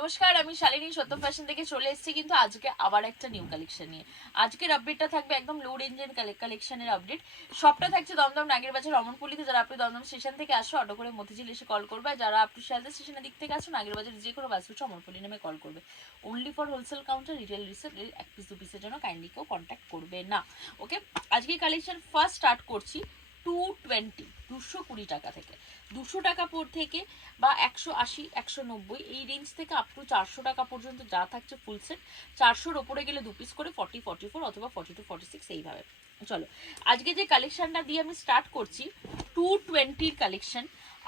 নমস্কার, আমি শালিনী সত্য ফ্যাশন থেকে চলে এসেছি কিন্তু আজকে আবার একটা নিউ কালেকশন নিয়ে। আজকের আপডেটটা থাকবে একদম লো রেঞ্জের কালেকশনের আপডেট। সবটা থাকছে দমদম নাগের বাজার রমনপল্লিতে। যারা আপনি দমদম স্টেশন থেকে আসো অটো করে মতিঝিল এসে কল করবে, আর যারা আপনি শিয়ালদা স্টেশনের দিক থেকে আসো নাগের বাজার যে কোনো বাস রুটে রমনপল্লি নামে কল করবে। Only for wholesale counter, retail resale এক পিস দু পিসের জন্য কাইন্ডলি কেউ কন্ট্যাক্ট করবে না। ওকে, আজকে কালেকশন ফার্স্ট স্টার্ট করছি 220 টাকা থেকে। 200 টাকা থেকে বা 180 190 এই রেঞ্জ থেকে আপ টু 400 টাকা পর্যন্ত যা থাকছে ফুল সেট। 400-র ওপরে গেলে দু পিস করে 40 44 অথবা 42 46 এইভাবে। চলো আজকে যে কালেকশনটা দিয়ে আমি স্টার্ট করছি 220-র কালেকশন।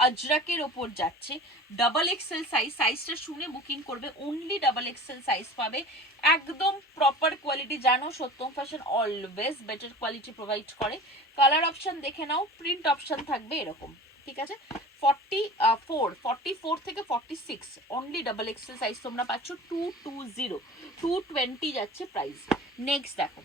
আজরাকের ওপর যাচ্ছে ডাবল এক্সেল সাইজটা শুনে বুকিং করবে। অনলি ডাবল এক্সেল সাইজ পাবে, একদম প্রপার কোয়ালিটি। জানো Satyam fashion always better quality provide করে। কালার অপশন দেখে নাও, প্রিন্ট অপশন থাকবে এরকম, ঠিক আছে। 44 থেকে 46 অনলি ডাবল এক্সেল সাইজ তোমরা পাচ্ছ 220 220 যাচ্ছে প্রাইস। নেক্সট দেখো,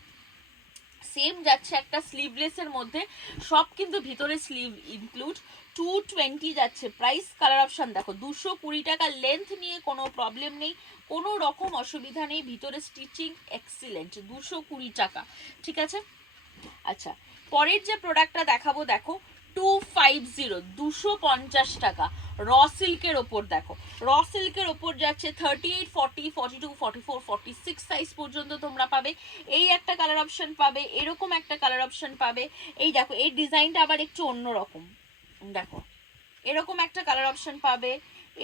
সেম যাচ্ছে একটা স্লিভলেসের মধ্যে, সব কিন্তু ভিতরে স্লিভ ইনক্লুড। 220 যাচ্ছে প্রাইস। কালার অপশন দেখো, 220 টাকা। লেন্থ নিয়ে কোনো প্রবলেম নেই, কোনো রকম অসুবিধা নেই, ভিতরে স্টিচিং এক্সিলেন্ট। 220 টাকা, ঠিক আছে। আচ্ছা, পরের যে প্রোডাক্টটা দেখাবো দেখো 250 250 টাকা র সিল্কের ওপর। দেখো র সিল্কের ওপর যাচ্ছে 38 40 42 44 46 সাইজ পর্যন্ত তোমরা পাবে। এই একটা কালার অপশন পাবে, এরকম একটা কালার অপশন পাবে। এই দেখো এই ডিজাইনটা আবার একটু অন্যরকম, দেখো এরকম একটা কালার অপশন পাবে,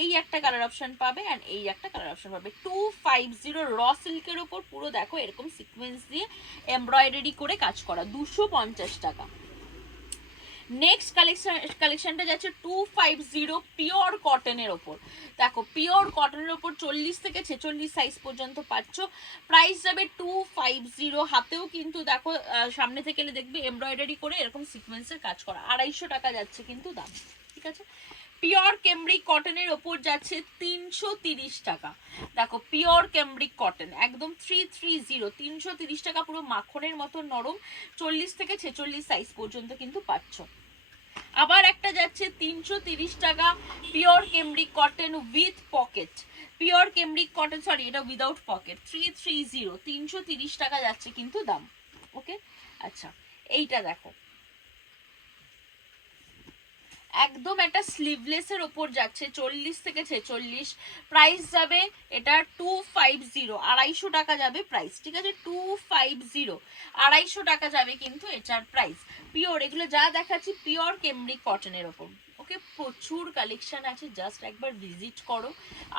এই একটা কালার অপশন পাবে, এন্ড এই একটা কালার অপশন পাবে। 250 র সিল্কের উপর পুরো দেখো এরকম সিকোয়েন্স দিয়ে এমব্রয়ডারি করে কাজ করা, 250 টাকা। নেক্সট কালেকশনটা যাচ্ছে 250 পিওর কটনের ওপর। দেখো পিওর কটনের ওপর 40 থেকে 46 সাইজ পর্যন্ত পাচ্ছ। প্রাইস যাবে 250। হাতেও কিন্তু দেখো সামনে থেকে দেখবে এমব্রয়ডারি করে এরকম সিকোয়েন্সের কাজ করা। 250 টাকা যাচ্ছে কিন্তু দাম, ঠিক আছে। পিওর ক্যামব্রিক কটনের ওপর যাচ্ছে 330 টাকা। দেখো পিওর ক্যামব্রিক কটন একদম 330 330 টাকা, পুরো মাখনের মতো নরম। 40 থেকে 46 সাইজ পর্যন্ত কিন্তু পাচ্ছ। আবার একটা যাচ্ছে 330 টাকা pure cambric cotton with pocket. Pure cambric cotton, sorry এটা উইদাউট পকেট। 330 330 টাকা যাচ্ছে কিন্তু দাম। ওকে, আচ্ছা এইটা দেখো একদম একটা স্লিভলেসের ওপর যাচ্ছে 40 থেকে 46। প্রাইস যাবে এটা 250 250 টাকা যাবে প্রাইস, ঠিক আছে। 250 250 টাকা যাবে কিন্তু এটার প্রাইস। পিওর, এগুলো যা দেখাচ্ছি পিওর ক্যামব্রিক কটনের ওপর। ওকে, প্রচুর কালেকশন আছে, জাস্ট একবার ভিজিট করো,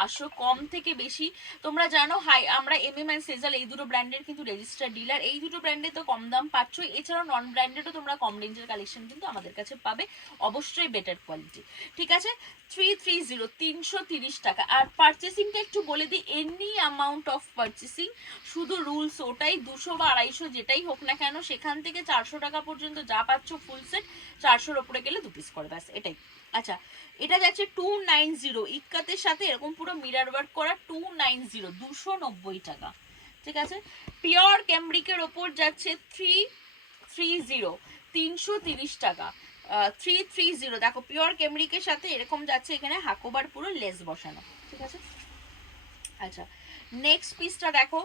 আসো। কম থেকে বেশি তোমরা জানো, হাই আমরা এমএম এন্ড সেজাল এই দুটো ব্র্যান্ডের কিন্তু রেজিস্টার ডিলার। এই দুটো ব্র্যান্ডে তো কম দাম পাচ্ছ, এছাড়াও নন ব্র্যান্ডেডও তোমরা কম রেঞ্জের কালেকশন কিন্তু আমাদের কাছে পাবে, অবশ্যই বেটার কোয়ালিটি, ঠিক আছে। 330 330 টাকা। আর পারচেসিংটা একটু বলে দিই, এনি অ্যামাউন্ট অফ পারচেসিং, শুধু রুলস ওটাই, 200 বা 250 যেটাই হোক না কেন, সেখান থেকে 400 টাকা পর্যন্ত যা পাচ্ছ ফুল সেট, 400-র ওপরে গেলে দু পিস করে, ব্যাস এটাই। আচ্ছা, এটা যাচ্ছে 290 ইক্কাতের সাথে এরকম পুরো মিরার ওয়ার্ক করা 290 290 টাকা, ঠিক আছে। পিওর ক্যামব্রিকের ওপর যাচ্ছে 330 330 টাকা। 330 দেখো পিওর ক্যামব্রিকের সাথে এরকম যাচ্ছে, এখানে হাকোবার পুরো লেস বসানো, ঠিক আছে। আচ্ছা, নেক্সট পিসটা দেখো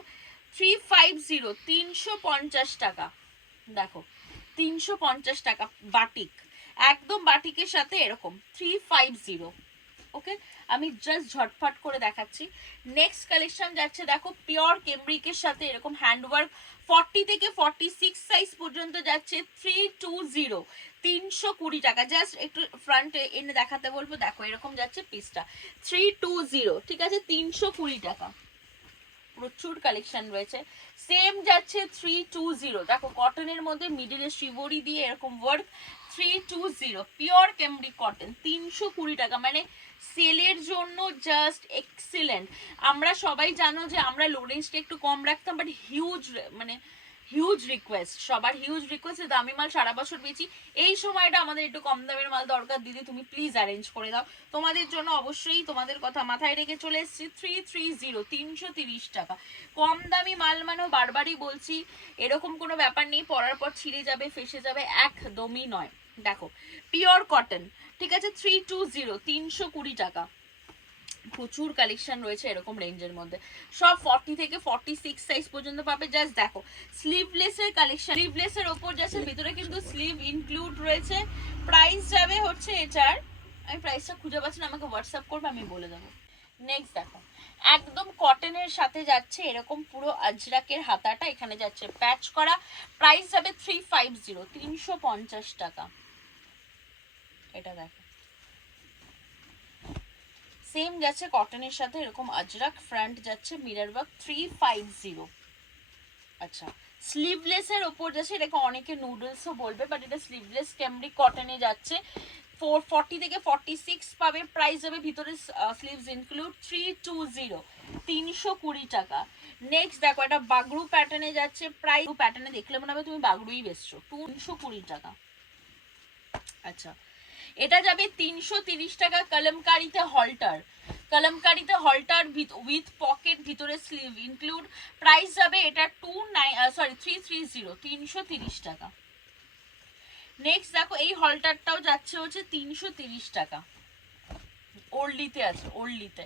350 350 টাকা। দেখো 350 টাকা বাটিক, একদম বাটিকের সাথে এরকম 350। ওকে, আমি জাস্ট ঝটফট করে দেখাচ্ছি। নেক্সট কালেকশন যাচ্ছে দেখো পিওর ক্যামব্রিকের সাথে এরকম হ্যান্ডওয়ার্ক, 40 থেকে 46 সাইজ পর্যন্ত যাচ্ছে 320 320 টাকা। জাস্ট একটু ফ্রন্টে এনে দেখাতে বলবো, দেখো এরকম যাচ্ছে পিসটা 320, ঠিক আছে, 320 টাকা। প্রচুর কালেকশন রয়েছে। সেম যাচ্ছে 320, দেখো কটনের মধ্যে মিডিলে শিবরি দিয়ে এরকম ওয়ার্ক, 320 পিওর ক্যামব্রিক কটন 320 টাকা, মানে সেলের জন্য জাস্ট এক্সিলেন্ট। আমরা সবাই জানো যে আমরা লো রেঞ্জটা একটু কম রাখতাম, বাট হিউজ, মানে হিউজ রিকোয়েস্ট, সবার হিউজ রিকোয়েস্ট, দামি মাল সারা বছর বেচি, এই সময়টা আমাদের একটু কম দামের মাল দরকার, দিদি তুমি প্লিজ অ্যারেঞ্জ করে দাও। তোমাদের জন্য অবশ্যই তোমাদের কথা মাথায় রেখে চলে এসেছি 330 330 টাকা। কম দামি মাল মানেও বারবারই বলছি, এরকম কোনো ব্যাপার নেই পরার পর ছিঁড়ে যাবে ফেসে যাবে, একদমই নয়। দেখো পিওর কটন, ঠিক আছে, 320 320 টাকা। প্রচুর কালেকশন রয়েছে এরকম রেঞ্জের মধ্যে, সব 40 থেকে 46 সাইজ পর্যন্ত পাবে। জাস্ট দেখো স্লিভলেসের কালেকশন, স্লিভলেসের ওপর যাচ্ছে, ভিতরে কিন্তু স্লিভ ইনক্লুড রয়েছে। প্রাইস যাবে হচ্ছে এটার, আমি প্রাইসটা খুঁজে পাচ্ছি না, আমাকে হোয়াটসঅ্যাপ করবে, আমি বলে দেবো। নেক্সট দেখো একদম কটনের সাথে যাচ্ছে এরকম পুরো আজরাকের হাতাটা, এখানে যাচ্ছে প্যাচ করা। প্রাইস যাবে 350, 350 টাকা। এটা দেখো সেম যাচ্ছে কটনের সাথে এরকম আজরাক, ফ্রন্ট যাচ্ছে মিরর ওয়ার্ক, 350। আচ্ছা স্লিভলেসের ওপর যাচ্ছে, এটাকে অনেকে নুডলসও বলবে, বাট এটা স্লিভলেস ক্যামব্রিক কটনে যাচ্ছে। 440 থেকে 46 পাবে। প্রাইস যাবে ভিতরে স্লিভস ইনক্লুড 320, 320 টাকা। নেক্সট দেখো এটা বাগরু প্যাটার্নে যাচ্ছে, প্রাইস প্যাটার্নে দেখলে মনে হবে তুমি বাগরুই বেচছো, 220 টাকা। আচ্ছা এটা যাবে 330 টাকা। কলমকারিতে হল্টার, কলমকারিতে হল্টার উইথ পকেট, ভিতরে স্লিভ ইনক্লুড। প্রাইস যাবে এটা 330, 330 টাকা। নেক্সট দেখো এই হল্টারটাও যাচ্ছে হচ্ছে 330 টাকা। ওর্লিতে আছে, ওর্লিতে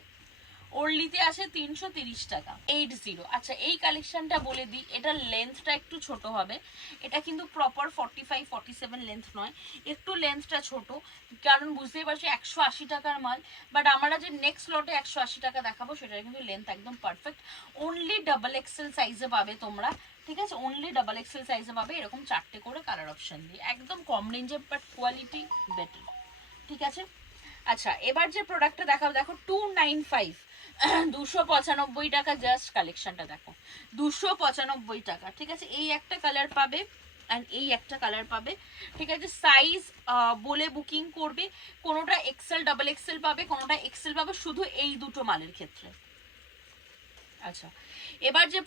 ওর্লিতে আছে 330 টাকা, 80। আচ্ছা এই কালেকশনটা বলে দিই, এটার লেন্থটা একটু ছোট হবে, এটা কিন্তু প্রপার 45 47 লেন্থ নয়, একটু লেন্থটা ছোট, কারণ বুঝতেই পারছি 180 টাকার মাল। বাট আমরা যে নেক্সট লটে 180 টাকা দেখাবো সেটার কিন্তু লেন্থ একদম পারফেক্ট। অনলি ডাবল এক্সেল সাইজে পাবে তোমরা, ঠিক আছে, অনলি ডাবল এক্সেল সাইজে পাবে, এরকম 4টে করে কালার অপশন দিয়ে, একদম কম রেঞ্জে বাট কোয়ালিটি বেটার, ঠিক আছে। আচ্ছা এবার যে প্রোডাক্টটা দেখাবো দেখো 295, 295 টাকা। জাস্ট কালেকশনটা দেখো 295 টাকা, ঠিক আছে। এই একটা কালার পাবে অ্যান্ড এই একটা কালার পাবে, ঠিক আছে। সাইজ বলে বুকিং করবে, কোনোটা এক্সেল ডাবল এক্সেল পাবে, কোনোটা এক্সেল পাবে, শুধু এই দুটো মালের ক্ষেত্রে। আচ্ছা এবার যে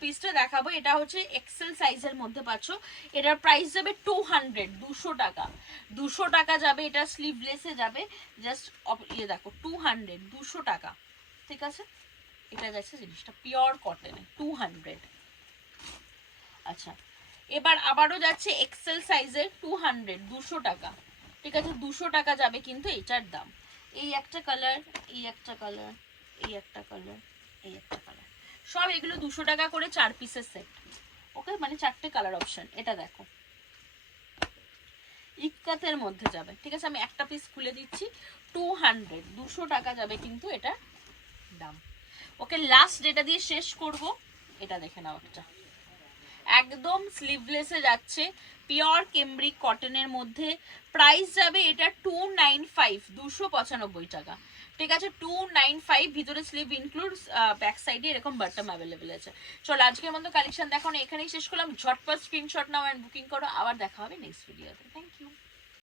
পিসটা দেখাবো এটা হচ্ছে এক্সেল সাইজের মধ্যে পাচ্ছ, এটার প্রাইস যাবে 200, 200 টাকা, 200 টাকা যাবে। এটা স্লিভলেসে যাবে, জাস্ট ইয়ে দেখো 200, 200 টাকা, ঠিক আছে। এটা যাচ্ছে জিনিসটা পিওর কটনে 200। আচ্ছা এবার আবারও যাচ্ছে এক্সেল সাইজের 200, 200 টাকা, ঠিক আছে, 200 টাকা যাবে কিন্তু এটার দাম। এই একটা কালার, এই একটা কালার, এই একটা কালার, এই একটা কালার, সব এগুলো 200 টাকা করে 4 পিসের সেট, ওকে, মানে 4টে কালার অপশন। এটা দেখো ইক্কাতের মধ্যে যাবে, ঠিক আছে, আমি একটা পিস খুলে দিচ্ছি, 200, 200 টাকা যাবে কিন্তু এটা দাম। ওকে লাস্ট যেটা দিয়ে শেষ করব, এটা দেখে নাও, একটা একদম স্লিভলেসে যাচ্ছে, পিওর কেমব্রিক কটনের মধ্যে। প্রাইস যাবে এটা 295, 295 টাকা, ঠিক আছে, 295। ভিতরে স্লিভ ইনক্লুড, ব্যাক সাইডে এরকম বাটম অ্যাভেলেবেল আছে। চলো আজকের মতো কালেকশন দেখো এখানেই শেষ করলাম। ঝটপট স্ক্রিনশট নাও অ্যান্ড বুকিং করো, আবার দেখা হবে নেক্সট ভিডিওতে। Thank you.